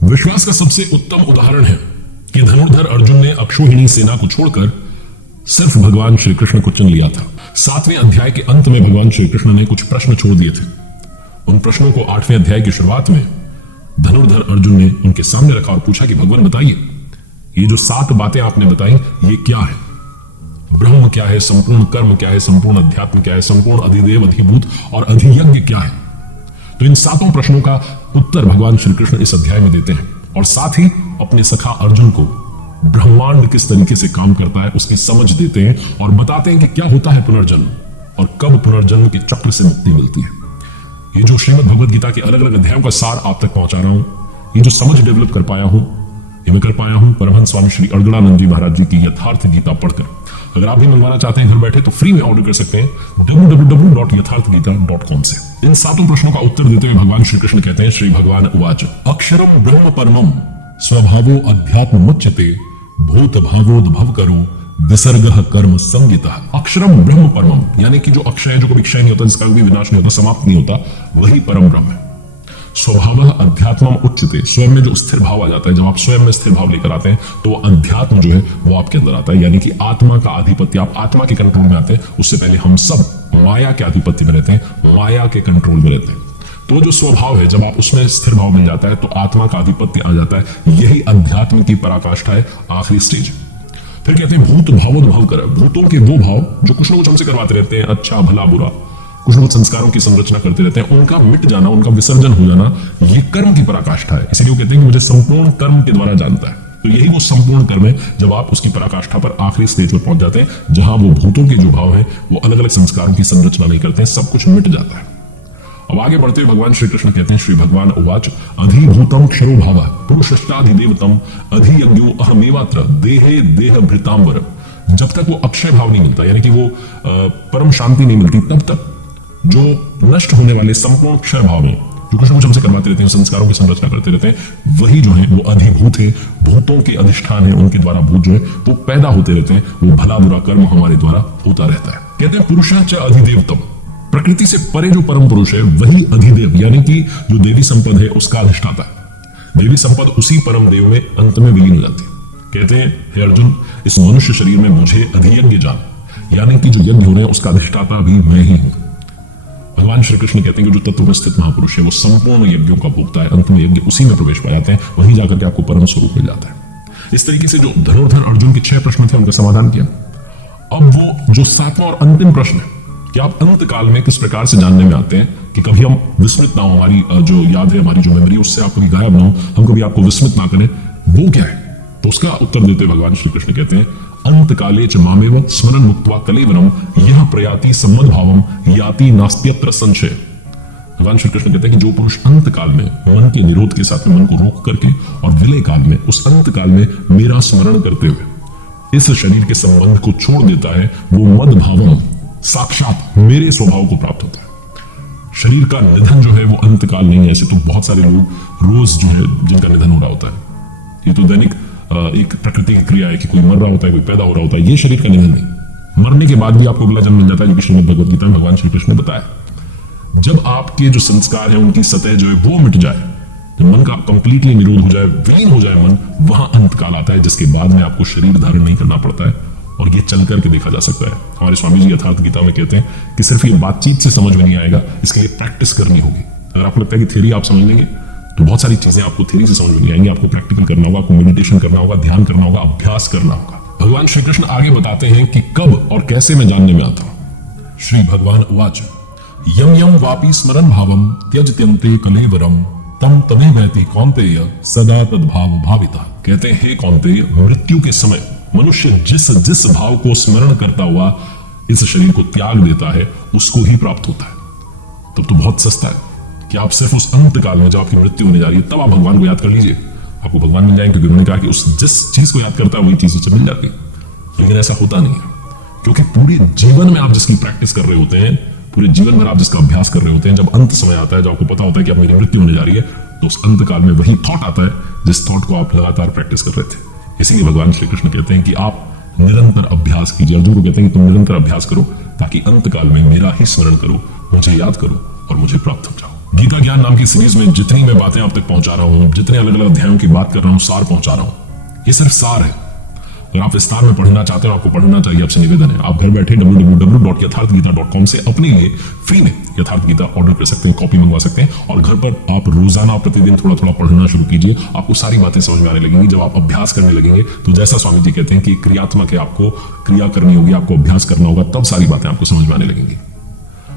विश्वास का सबसे उत्तम उदाहरण है कि धनुर्धर अर्जुन ने अक्षौहिणी सेना को छोड़कर सिर्फ भगवान श्री कृष्ण को चुन लिया था। 7वें अध्याय के अंत में भगवान श्री कृष्ण ने कुछ प्रश्न छोड़ दिए थे। उन प्रश्नों को 8वें अध्याय की शुरुआत में धनुर्धर अर्जुन ने उनके सामने रखा और पूछा कि भगवान बताइए, ये जो 7 बातें आपने बताई ये क्या है? ब्रह्म क्या है, संपूर्ण कर्म क्या है, संपूर्ण अध्यात्म क्या है, संपूर्ण अधिदेव अधिभूत और अधियज्ञ क्या है? तो इन 7 प्रश्नों का उत्तर भगवान श्री कृष्ण इस अध्याय में देते हैं और साथ ही अपने सखा अर्जुन को ब्रह्मांड किस तरीके से काम करता है उसकी समझ देते हैं और बताते हैं कि क्या होता है पुनर्जन्म और कब पुनर्जन्म के चक्र से मुक्ति मिलती है। ये जो श्रीमद् भगवद गीता के अलग अलग अध्यायों का सार आप तक पहुंचा रहा हूं, ये जो समझ डेवलप कर पाया हूं, ये मैं कर पाया हूं परमहंस स्वामी श्री अड़गड़ानंद जी महाराज जी की यथार्थ गीता पढ़कर। अगर आप भी मंगवाना चाहते हैं घर बैठे तो फ्री में ऑर्डर कर सकते हैं www.यथार्थगीता.com से। इन 7 प्रश्नों का उत्तर देते हुए भगवान श्री कृष्ण कहते हैं, श्री भगवान उवाच अक्षरम ब्रह्म परमम स्वभावो अध्यात्म मुच्यते भूत भावोद्भव करो विसर्ग कर्म संगिता। अक्षरम ब्रह्म परमम यानी कि जो अक्षय है, जो कभी क्षय नहीं होता, जिसका कभी विनाश नहीं होता, समाप्त नहीं होता, वही परम ब्रह्म है। स्वभाव अध्यात्मम उच्चते, स्वयं में जो स्थिर भाव आ जाता है, जब आप स्वयं में स्थिर भाव लेकर आते हैं तो अध्यात्म जो है वो आपके अंदर आता है, यानी कि आत्मा का आधिपत्य, आप आत्मा के कंट्रोल में आते हैं। उससे पहले हम सब माया के आधिपत्य में रहते हैं, माया के कंट्रोल में रहते हैं। तो जो स्वभाव है, जब आप उसमें स्थिर भाव मिल जाता है तो आत्मा का आधिपत्य आ जाता है। यही अध्यात्म की पराकाष्ठा है, आखिरी स्टेज। फिर कहते हैं भूत भावोद्भव कर, भूतों के वो भाव जो कुछ ना कुछ हमसे करवाते रहते हैं, अच्छा भला बुरा, कुछ ना कुछ संस्कारों की संरचना करते रहते हैं, उनका मिट जाना, उनका विसर्जन हो जाना, ये कर्म की पराकाष्ठा है। इसलिए वो कहते हैं कि मुझे संपूर्ण कर्म के द्वारा जानता है। तो यही वो संपूर्ण कर्म है जब आप उसकी पराकाष्ठा पर आखिरी स्टेज पर पहुंच जाते हैं, जहां वो भूतों के जो भाव है वो अलग अलग संस्कारों की संरचना नहीं करते हैं, सब कुछ मिट जाता है। अब आगे बढ़ते हुए भगवान श्री कृष्ण कहते हैं, श्री भगवान उवाच अधिभूतम क्षरो भावः पुरुषश्चाधिदेवतम अधियज्ञो अहमेवात्र देहे देह भृतांबर। जब तक वो अक्षय भाव नहीं मिलता, यानी कि वो परम शांति नहीं मिलती, तब तक जो नष्ट होने वाले संपूर्ण क्षर भाव में जो कुछ कुछ हमसे करवाते रहते हैं, संस्कारों की संरचना करते रहते हैं, वही जो है वो अधिभूत है, भूतों के अधिष्ठान है, उनके द्वारा भूत जो है वो पैदा होते रहते हैं, वो भला बुरा कर्म हमारे द्वारा होता रहता है। कहते हैं पुरुषाच अधिदेवतम, प्रकृति से परे जो परम पुरुष है वही अधिदेव, यानी कि जो देवी संपद है उसका अधिष्ठाता है। देवी संपद उसी परम देव में अंत में विलीन हो जाती है। कहते हैं, हे अर्जुन, इस मनुष्य शरीर में मुझे अधियज्ञ जान, यानी कि जो यज्ञ हो रहे हैं उसका अधिष्ठाता भी मैं ही हूं। भगवान श्री कृष्ण कहते हैं कि जो तत्व में स्थित महापुरुष है वो संपूर्ण यज्ञों का भोक्ता है, अंत में यज्ञ उसी में प्रवेश पा जाते हैं, वहीं जाकर के आपको परम स्वरूप मिल जाता है। इस तरीके से जो धनुर्धर अर्जुन के 6 प्रश्न थे उनका समाधान किया। अब वो जो 7वां और अंतिम प्रश्न है कि आप अंत काल में किस प्रकार से जानने में आते हैं कि कभी हम विस्मृत ना हो, हमारी जो याद है, हमारी जो मेमोरी, उससे आप कभी गायब ना हो, हम कभी आपको विस्मृत ना करें, वो क्या है? तो उसका उत्तर देते हुए भगवान श्री कृष्ण कहते हैं, अंत काले च मामेव स्मरण मुक्त्वा कलेवरम यह प्रयाति सम्मदभावम याति नास्त्यत्र संशय। भगवान श्री कृष्ण कहते हैं कि जो पुरुष अंत काल में मन के निरोध के साथ में मन को रोक करके और विलय काल में, उस अंत काल में मेरा स्मरण करते हुए इस शरीर के संबंध को छोड़ देता है, वो मद भावम, साक्षात मेरे स्वभाव को प्राप्त होता है। शरीर का निधन जो है वो अंत काल नहीं है। ऐसे तो बहुत सारे लोग रोज जो है जिनका निधन हो रहा होता है, ये तो दैनिक एक प्रकृति की क्रिया है कि कोई मर रहा होता है, कोई पैदा हो रहा होता है। ये शरीर का निधन नहीं, मरने के बाद भी आपको अगला जन्म मिल जाता है, जो कि श्रीमद् भगवद गीता में भगवान श्री कृष्ण ने बताया। जब आपके जो संस्कार है उनकी सतह जो है वो मिट जाए, जब मन का कंप्लीटली निरोध हो जाए, विलीन हो जाए मन, वहां अंत काल आता है, जिसके बाद में आपको शरीर धारण नहीं करना पड़ता है और ये चल करके देखा जा सकता है। हमारे स्वामी जी यथार्थ गीता में कहते हैं कि सिर्फ ये बातचीत से समझ में नहीं आएगा, इसके लिए प्रैक्टिस करनी होगी। अगर आपको लगता है कि थ्योरी आप समझ लेंगे तो बहुत सारी चीजें आपको थ्योरी से समझ में नहीं आएंगी, आपको प्रैक्टिकल करना होगा, आपको मेडिटेशन करना होगा, ध्यान करना होगा, अभ्यास करना होगा। भगवान श्री कृष्ण आगे बताते हैं कि कब और कैसे मैं जानने में आता हूं। श्री भगवान उवाच यम यम वापी स्मरण भावम त्यजत्यन्ते कलेवरम तम तमे वैति कौन्तेय सदा तद्भाव भाविता। कहते हैं, हे कौन्तेय, मृत्यु के समय मनुष्य जिस जिस भाव को स्मरण करता हुआ इस शरीर को त्याग देता है उसको ही प्राप्त होता है। तब तो बहुत सस्ता है कि आप सिर्फ उस अंत काल में जब आपकी मृत्यु होने जा रही है तब आप भगवान को याद कर लीजिए, आपको भगवान मिल जाएंगे, क्योंकि उन्होंने कहा कि उस जिस चीज को याद करता है वही चीज उसे मिल जाती है। लेकिन ऐसा होता नहीं है, क्योंकि पूरे जीवन में आप जिसकी प्रैक्टिस कर रहे होते हैं, पूरे जीवन भर आप जिसका अभ्यास कर रहे होते हैं, जब अंत समय आता है, जब आपको पता होता है कि अब मेरी मृत्यु होने जा रही है, तो उस अंत काल में वही थॉट आता है जिस थॉट को आप लगातार प्रैक्टिस कर रहे थे। इसीलिए भगवान श्री कृष्ण कहते हैं कि आप निरंतर अभ्यास कीजिए। अर्जुन को कहते हैं कि तुम निरंतर अभ्यास करो ताकि अंत काल में मेरा ही स्मरण करो, मुझे याद करो और मुझे प्राप्त हो जाओ। गीता ज्ञान नाम की सीरीज में जितनी मैं बातें आप तक पहुंचा रहा हूं, जितने अलग अलग अध्यायों की बात कर रहा हूं, सार पहुंचा रहा हूं, ये सिर्फ सार है। अगर आप विस्तार में पढ़ना चाहते हो, आपको पढ़ना चाहिए, आपसे निवेदन है आप घर बैठे www.यथार्थगीता.com से अपने लिए फ्री में यथार्थ गीता ऑर्डर कर सकते हैं, कॉपी मंगवा सकते हैं और घर पर आप रोजाना प्रतिदिन थोड़ा थोड़ा पढ़ना शुरू कीजिए। आपको सारी बातें समझ में आने लगेंगी। जब आप अभ्यास करने लगेंगे तो जैसा स्वामी जी कहते हैं कि क्रियात्मक है, आपको क्रिया करनी होगी, आपको अभ्यास करना होगा, तब सारी बातें आपको समझ में आने लगेंगी।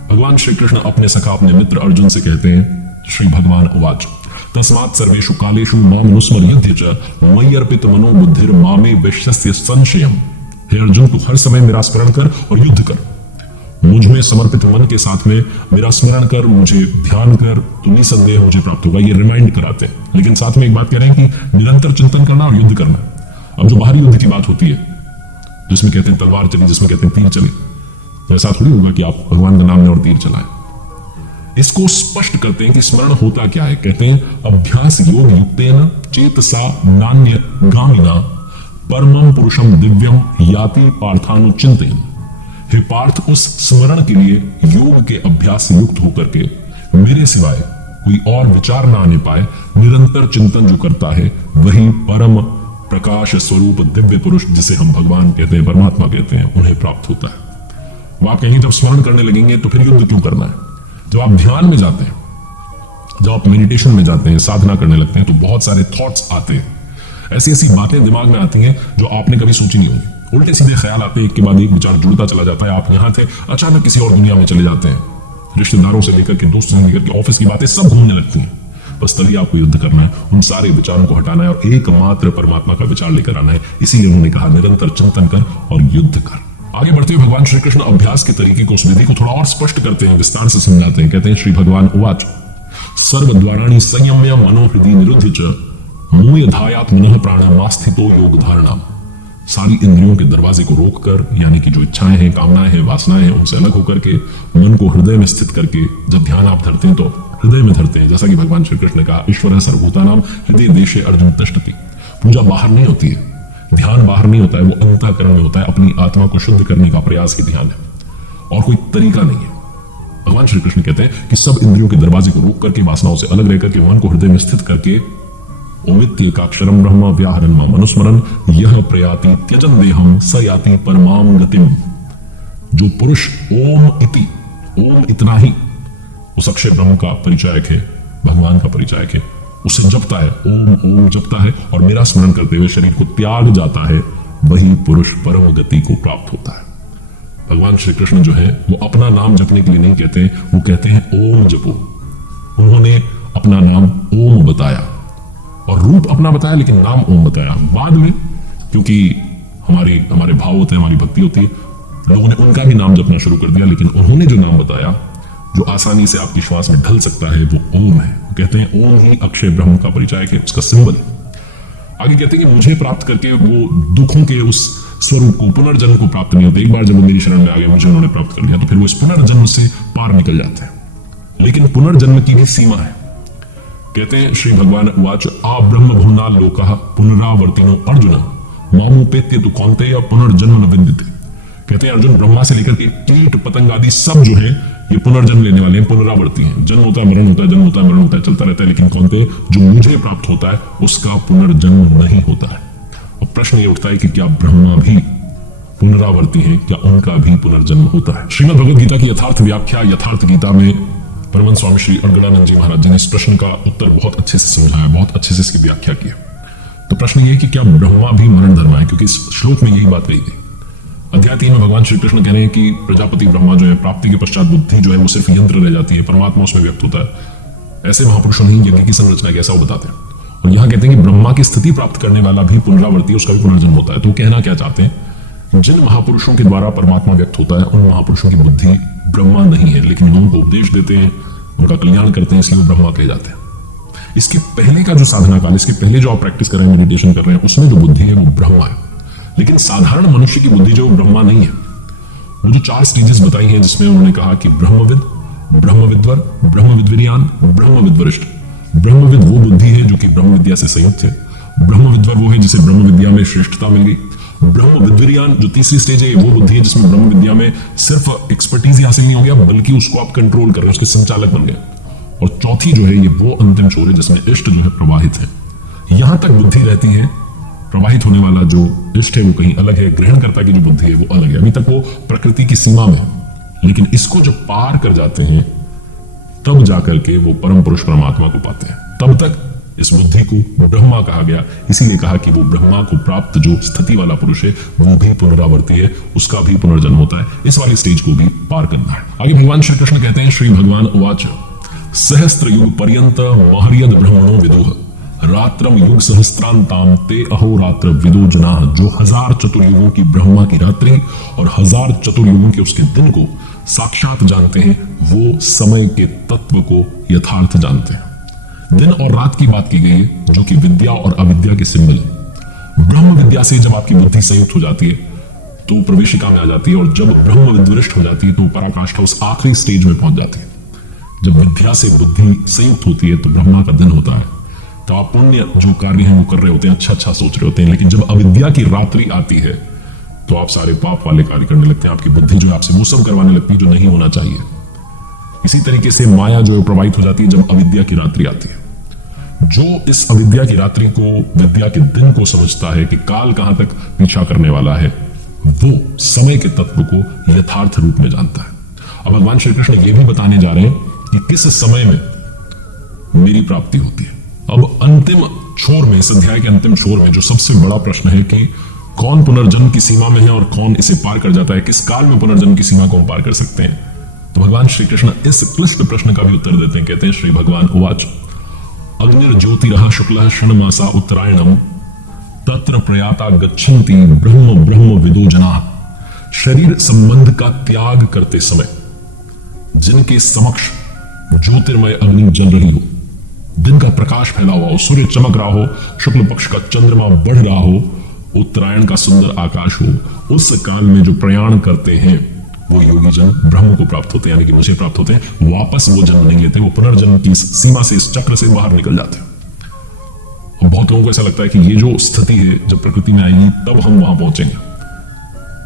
भगवान श्री कृष्ण अपने सखा अपने मित्र अर्जुन से कहते हैं, श्री भगवान उवाच तस्मात् सर्वेषु कालेषु माम अनुस्मर्यन्ते च मयि अर्पित मनो बुद्धिर मामे वैश्यस्य संशयम्। हे अर्जुन, तू हर समय मेरा स्मरण कर और युद्ध कर। मुझ में समर्पित मन के साथ में मेरा स्मरण कर, मुझे ध्यान कर, तो निसंदेह मुझे प्राप्त होगा। ये रिमाइंड कराते हैं, लेकिन साथ में एक बात कह रहे हैं कि निरंतर चिंतन करना और युद्ध करना। अब जो बाहरी युद्ध की बात होती है, जिसमें कहते हैं तलवार चली, जिसमें कहते हैं तीर चले, तो ऐसा थोड़ी होगा कि आप भगवान का नाम लें और तीर चलाएं। इसको स्पष्ट करते हैं कि स्मरण होता क्या है। कहते हैं अभ्यास योग युक्तेन चेतसा नान्य गामिना परमं पुरुषम दिव्यम याति पार्थानुचिंतयन्। हे पार्थ, उस स्मरण के लिए योग के अभ्यास से युक्त होकर के मेरे सिवाय कोई और विचार ना आने पाए, निरंतर चिंतन जो करता है वही परम प्रकाश स्वरूप दिव्य पुरुष, जिसे हम भगवान कहते हैं, परमात्मा कहते हैं, उन्हें प्राप्त होता है। वो आप कहेंगे जब स्मरण करने लगेंगे तो फिर युद्ध क्यों करना है? जब आप ध्यान में जाते हैं, जब आप मेडिटेशन में जाते हैं, साधना करने लगते हैं, तो बहुत सारे थॉट्स आते हैं, ऐसी ऐसी बातें दिमाग में आती हैं जो आपने कभी सोची नहीं होगी। उल्टे सीधे ख्याल आते हैं, एक के बाद एक विचार जुड़ता चला जाता है। आप यहां थे, अचानक किसी और दुनिया में चले जाते हैं, रिश्तेदारों से लेकर के, दोस्तों से लेकर के, ऑफिस की बातें सब घूमने लगती हैं। बस तभी आपको युद्ध करना है, उन सारे विचारों को हटाना है और एकमात्र परमात्मा का विचार लेकर आना है। इसीलिए उन्होंने कहा निरंतर चिंतन कर और युद्ध कर। आगे बढ़ते हुए भगवान श्री कृष्ण अभ्यास के तरीके को, उस विधि को थोड़ा और स्पष्ट करते हैं, विस्तार से समझाते हैं। कहते हैं श्री भगवान उवाच सर्व द्वाराणि संयम्य मनोहृदि निरुद्ध च मूय धायात मनः प्राणमास्थितो योग धारणा। सारी इंद्रियों के दरवाजे को रोककर, यानी कि जो इच्छाएं हैं, कामनाएं हैं, वासनाएं हैं, उनसे अलग होकर के मन को हृदय में स्थित करके जब ध्यान आप धरते हैं तो हृदय में धरते हैं। जैसा कि भगवान श्री कृष्ण ने कहा, ईश्वर सर्वभूतानां हृदय देशे अर्जुन तिष्ठति। पूजा बाहर नहीं होती है, ध्यान बाहर नहीं होता है, वो अंतःकरण में होता है। अपनी आत्मा को शुद्ध करने का प्रयास ही ध्यान है और कोई तरीका नहीं है। भगवान श्री कृष्ण कहते हैं कि सब इंद्रियों के दरवाजे को रोक करके, वासनाओं से अलग रहकर के, मन को हृदय में स्थित करके ओमित्येकाक्षरं ब्रह्म व्याहरन् माम अनुस्मरन् यह प्रयाति त्यजन् देहं स याति परमां गतिम्। जो पुरुष ओम इति, ओम इतना ही, उस अक्षय ब्रह्म का परिचायक है, भगवान का परिचायक है, उसे जपता है, ओम ओम जपता है और मेरा स्मरण करते हुए शरीर को त्याग जाता है, वही पुरुष परम गति को प्राप्त होता है। भगवान श्री कृष्ण जो है वो अपना नाम जपने के लिए नहीं कहते, वो कहते हैं ओम जपो। उन्होंने अपना नाम ओम बताया और रूप अपना बताया, लेकिन नाम ओम बताया। बाद में क्योंकि हमारे भाव होते हैं, हमारी भक्ति होती है, लोगों ने उनका भी नाम जपना शुरू कर दिया, लेकिन उन्होंने जो नाम बताया जो आसानी से आपकी श्वास में ढल सकता है, वो ओम है। वो कहते हैं ओम ही अक्षय ब्रह्म का परिचायक है, उसका सिंबल। आगे कहते हैं कि मुझे प्राप्त करके वो दुखों के उस स्वरूप को, पुनर्जन्म को प्राप्त नहीं होते। एक बार जब वो मेरी शरण में आ गए, मुझे उन्होंने प्राप्त कर लिया, तो फिर वो इस पुनर्जन्म से पार निकल जाते हैं। लेकिन पुनर्जन्म की भी सीमा है। कहते हैं श्री भगवान वाच आ ब्रह्म भुवना लोकः पुनरावर्तिनो अर्जुन मामुपेत्य तु कौन्तेय पुनर्जन्म न विद्यते। कहते हैं अर्जुन, ब्रह्मा से लेकर के कीट पतंग आदि सब जो है ये पुनर्जन्म लेने वाले हैं, पुनरावर्ती हैं। जन्म होता है, मरण होता है, जन्म होता है, मरण होता है, चलता रहता है। लेकिन कौन्तेय, जो मुझे प्राप्त होता है उसका पुनर्जन्म नहीं होता है। और प्रश्न ये उठता है कि क्या ब्रह्मा भी पुनरावर्ती हैं? क्या उनका भी पुनर्जन्म होता है? श्रीमद् भगवद गीता की यथार्थ व्याख्या यथार्थ गीता में परमहंस स्वामी श्री अद्गदानंद जी महाराज जी ने इस प्रश्न का उत्तर बहुत अच्छे से समझाया, बहुत अच्छे से इसकी व्याख्या की। तो प्रश्न ये कि क्या ब्रह्मा भी मरण धर्म है? क्योंकि इस श्लोक में यही बात कही गई। अध्याय 3 में भगवान श्री कृष्ण कह रहे हैं कि प्रजापति ब्रह्मा जो है, प्राप्ति के पश्चात बुद्धि जो है वो सिर्फ यंत्र रह जाती है, परमात्मा उसमें व्यक्त होता है। ऐसे महापुरुषों ने यज्ञ की संरचना कैसा वो बताते हैं। और यहाँ कहते हैं कि ब्रह्मा की स्थिति प्राप्त करने वाला भी पुनरावर्ती, उसका भी पुनर्जन्म होता है। तो कहना क्या चाहते हैं, जिन महापुरुषों के द्वारा परमात्मा व्यक्त होता है उन महापुरुषों की बुद्धि ब्रह्मा नहीं है, लेकिन लोगों को उपदेश देते हैं, उनका कल्याण करते हैं, इसलिए वो ब्रह्मा कहे जाते हैं। इसके पहले का जो साधना काल, इसके पहले जो आप प्रैक्टिस कर रहे हैं, मेडिटेशन कर रहे हैं, उसमें जो बुद्धि है वो ब्रह्मा है। लेकिन साधारण मनुष्य की बुद्धि जो ब्रह्मा नहीं है। वो जो 4 स्टेजेस बताई हैं, जिसमें उन्होंने कहा कि ब्रह्मविद, ब्रह्मविद्वर, ब्रह्मविद्विरियान, ब्रह्मविद्वरिष्ठ। ब्रह्मविद वो बुद्धि है जो कि ब्रह्म विद्या से संयुक्त है। ब्रह्मविद्वर वो है जिसे ब्रह्म विद्या में श्रेष्ठता मिल गई। ब्रह्मविद्विरियान जो तीसरी स्टेज है, वो बुद्धि है जिसमें ब्रह्म विद्या में सिर्फ एक्सपर्टीज हासिल नहीं हो गया, बल्कि उसको आप कंट्रोल कर रहे हैं, उसके संचालक बन गए। और चौथी जो है ये वो अंतिम छोर है जिसमें इष्ट जो है प्रवाहित है। यहां तक बुद्धि रहती है, प्रवाहित होने वाला जो इष्ट है वो कहीं अलग है, ग्रहणकर्ता की जो बुद्धि है वो अलग है। अभी तक वो प्रकृति की सीमा में है, लेकिन इसको जब पार कर जाते हैं तब जाकर के वो परम पुरुष परमात्मा को पाते हैं। तब तक इस बुद्धि को ब्रह्मा कहा गया, इसीलिए कहा कि वो ब्रह्मा को प्राप्त जो स्थिति वाला पुरुष है वो भी पुनरावर्ती है, उसका भी पुनर्जन्म होता है। इस वाली स्टेज को भी पार करना है। आगे भगवान श्री कृष्ण कहते हैं, श्री भगवान उवाच सहस्त्र युग पर्यंत महर्यद ब्रह्मणो विदुः रात्रम युग सहस्त्रांताम ते अहोरात्र विदो जना। जो 1000 चतुर्युगों की ब्रह्मा की रात्रि और 1000 चतुर्युगों के उसके दिन को साक्षात जानते हैं, वो समय के तत्व को यथार्थ जानते हैं। दिन और रात की बात की गई है, जो कि विद्या और अविद्या के सिंबल है। ब्रह्म विद्या से जब आपकी बुद्धि संयुक्त हो जाती है तो प्रवेशिका में आ जाती है, और जब ब्रह्म विद्वरिष्ठ हो जाती है तो पराकाष्ठा उस आखिरी स्टेज में पहुंच जाती है। जब विद्या से बुद्धि संयुक्त होती है तो ब्रह्मा का दिन होता है, तो आप पुण्य जो कार्य हैं वो कर रहे होते हैं, अच्छा अच्छा सोच रहे होते हैं। लेकिन जब अविद्या की रात्रि आती है तो आप सारे पाप वाले कार्य करने लगते हैं, आपकी बुद्धि जो है आपसे वो सब करवाने लगती है जो नहीं होना चाहिए। इसी तरीके से माया जो है प्रवाहित हो जाती है जब अविद्या की रात्रि आती है। जो इस अविद्या की रात्रि को, विद्या के दिन को समझता है कि काल कहां तक पीछा करने वाला है, वो समय के तत्व को यथार्थ रूप में जानता है। अब भगवान श्री कृष्ण ये भी बताने जा रहे हैं कि किस समय में मेरी प्राप्ति होती है। अब अंतिम छोर में, इस अध्याय के अंतिम छोर में जो सबसे बड़ा प्रश्न है कि कौन पुनर्जन्म की सीमा में है और कौन इसे पार कर जाता है, किस काल में पुनर्जन्म की सीमा को हम पार कर सकते हैं, तो भगवान श्री कृष्ण इस क्लिष्ट प्रश्न का भी उत्तर देते हैं। कहते हैं, श्री भगवान उवाच अग्निर्ज्योतिरः शुक्लः षण्मासा उत्तरायणम तत्र प्रयाता गच्छन्ति ब्रह्म ब्रह्म विदो जनाः। शरीर संबंध का त्याग करते समय जिनके समक्ष ज्योतिर्मय अग्नि जल रही हो, दिन का प्रकाश फैला हुआ हो, सूर्य चमक रहा हो, शुक्ल पक्ष का चंद्रमा बढ़ रहा हो, उत्तरायण का सुंदर आकाश हो, उस काल में जो प्रयाण करते हैं वो योगी जन ब्रह्म को प्राप्त होते हैं, यानी कि मुझे प्राप्त होते हैं। वापस वो जन्म नहीं लेते, वो पुनर्जन्म की सीमा से, इस चक्र से बाहर निकल जाते हैं। और बहुत लोगों को ऐसा लगता है कि ये जो स्थिति है जब प्रकृति में आएगी तब हम वहां पहुंचेंगे,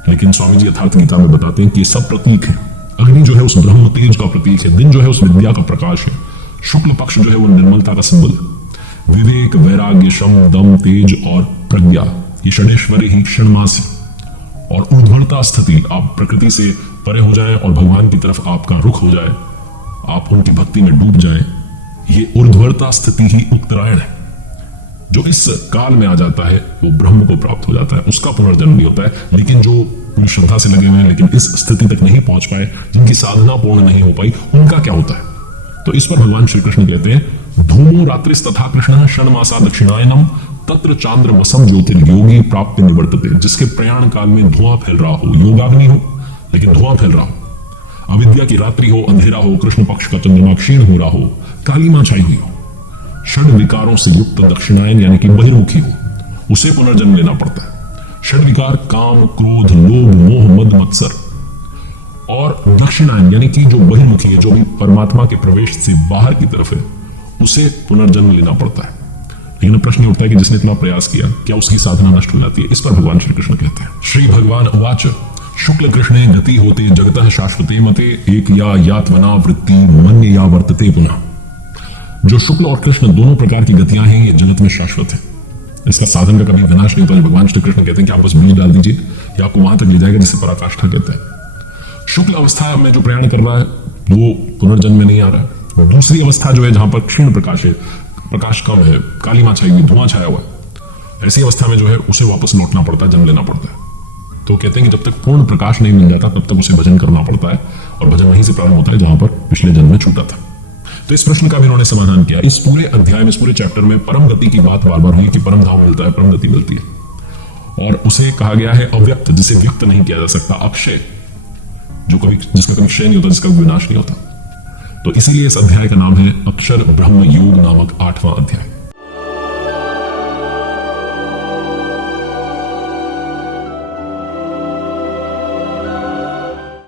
लेकिन स्वामी जी यथार्थ गीता में बताते हैं कि सब प्रतीक है। अग्नि जो है उस ब्रह्म तेज का प्रतीक है, दिन जो है उस विद्या का प्रकाश है, शुक्ल पक्ष जो है वो निर्मलता का सिंबल है, विवेक वैराग्य शम दम तेज और प्रज्ञा ये षडेश्वरी ही क्षणमास है। और ऊर्ध्वता स्थिति, आप प्रकृति से परे हो जाए और भगवान की तरफ आपका रुख हो जाए, आप उनकी भक्ति में डूब जाए, ये ऊर्ध्वता स्थिति ही उत्तरायण है। जो इस काल में आ जाता है वो ब्रह्म को प्राप्त हो जाता है, उसका पुनर्जन्म नहीं होता है। लेकिन जो पूरी श्रद्धा से लगे हुए हैं लेकिन इस स्थिति तक नहीं पहुंच पाए, जिनकी साधना पूर्ण नहीं हो पाई, उनका क्या होता है? तो इस पर भगवान श्री कृष्ण कहते हैं, धूमो रात्रिस तथा कृष्ण षण्मासा दक्षिणायनम तत्र चांद्रमसम ज्योतिर्योगी प्राप्त निवर्तते। जिसके प्रयाण काल में धुआं फैल रहा हो, योगाग्नि हो लेकिन धुआं फैल रहा हो, अविद्या की रात्रि हो, अंधेरा हो, कृष्ण पक्ष का चंद्रमा क्षीण हो रहा हो, काली मां छाई हुई हो, षड विकारों से युक्त दक्षिणायन यानी कि बहिर्मुखी हो, उसे पुनर्जन्म लेना पड़ता है। षड विकार काम, क्रोध, लोभ, मोह, मद, मत्सर, और दक्षिणायन यानी कि जो बहिर्मुखी है, जो भी परमात्मा के प्रवेश से बाहर की तरफ है, उसे पुनर्जन्म लेना पड़ता है। लेकिन प्रश्न उठता है कि जिसने इतना प्रयास किया, क्या उसकी साधना नष्ट हो जाती है? इस पर भगवान श्री कृष्ण कहते हैं, श्री भगवान उवाच शुक्ल कृष्णे गति होते जगतः शाश्वते मते एक या यात्वना वृत्ति मन्य या वर्तते पुनः। जो शुक्ल और कृष्ण दोनों प्रकार की गतियां हैं, ये जगत में शाश्वत है, इसका साधन का कभी विनाश नहीं होता। भगवान श्री कृष्ण कहते हैं कि आप बस बीज डाल दीजिए, ये आपको वहां तक ले जाएगा जिसे पराकाष्ठा कहते हैं। शुक्ल अवस्था में जो प्रयाण कर रहा है वो पुनर्जन्म में नहीं आ रहा है। दूसरी अवस्था जो है जहां पर क्षीण प्रकाश है, प्रकाश कम है, काली मां छाई हुई, धुआं छाया हुआ है, ऐसी अवस्था में जो है उसे वापस लौटना पड़ता है, जन्म लेना पड़ता है। तो कहते हैं कि जब तक पूर्ण प्रकाश नहीं मिल जाता तब तक उसे भजन करना पड़ता है, और भजन वहीं से प्रारंभ होता है जहां पर पिछले जन्म में छूटा था। तो इस प्रश्न का भी उन्होंने समाधान किया। इस पूरे अध्याय में, इस पूरे चैप्टर में परम गति की बात बार बार हुई कि परम धाम मिलता है, परम गति मिलती है, और उसे कहा गया है अव्यक्त, जिसे व्यक्त नहीं किया जा सकता, अक्षय, जो कभी, जिसका कभी क्षय नहीं होता, जिसका विनाश नहीं होता। तो इसीलिए इस अध्याय का नाम है अक्षर ब्रह्म योग नामक 8वां अध्याय।